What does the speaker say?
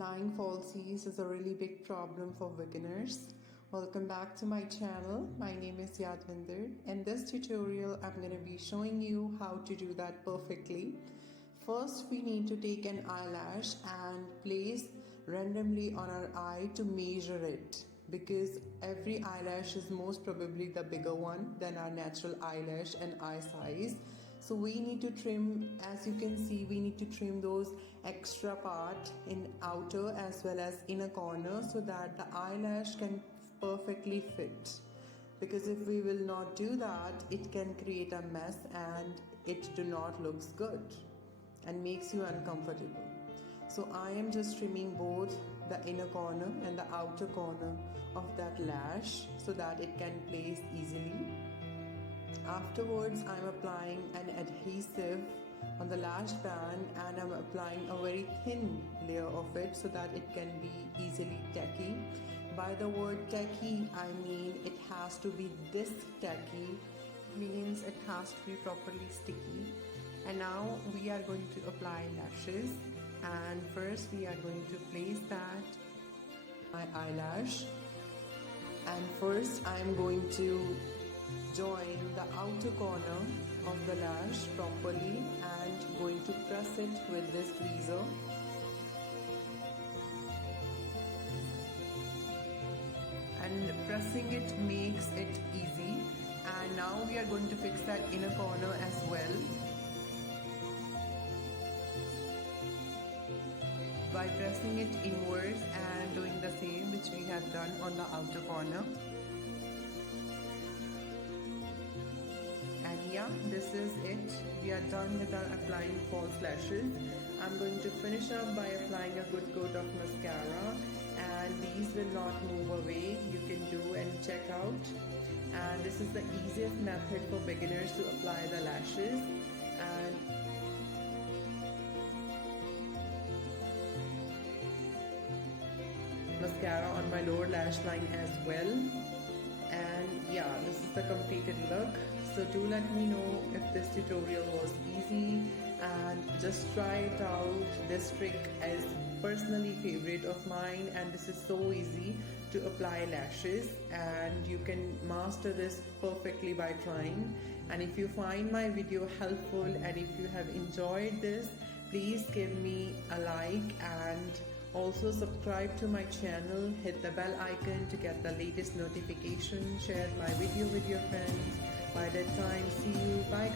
applying falsies is a really big problem for beginners. Welcome back to my channel. My name is Yadvinder. In this tutorial, I'm going to be showing you how to do that perfectly. First, we need to take an eyelash and place randomly on our eye to measure it, because every eyelash is most probably the bigger one than our natural eyelash and eye size. So we need to trim, as you can see, we need to trim those extra part in outer as well as inner corner so that the eyelash can perfectly fit. Because if we will not do that, it can create a mess and it do not looks good and makes you uncomfortable. So I am just trimming both the inner corner and the outer corner of that lash so that it can place easily. Afterwards, I'm applying an adhesive on the lash band and I'm applying a very thin layer of it so that it can be easily tacky. By the word tacky, I mean it has to be this tacky, means it has to be properly sticky. And now we are going to apply lashes, and first we are going to place that my eyelash, and first I am going to join the outer corner of the lash properly and going to press it with this tweezer. And pressing it makes it easy. And now we are going to fix that inner corner as well by pressing it inwards and doing the same which we have done on the outer corner. And yeah, this is it. We are done with our applying false lashes. I'm going to finish up by applying a good coat of mascara, and these will not move away. You can do and check out. And this is the easiest method for beginners to apply the lashes. And mascara on my lower lash line as well. And yeah, this is the completed look. So do let me know if this tutorial was easy, and just try it out. This trick is personally favorite of mine, and this is so easy to apply lashes, and you can master this perfectly by trying. And if you find my video helpful and if you have enjoyed this, please give me a like and also subscribe to my channel. Hit the bell icon to get the latest notification. Share my video with your friends. By that time, see you. Bye.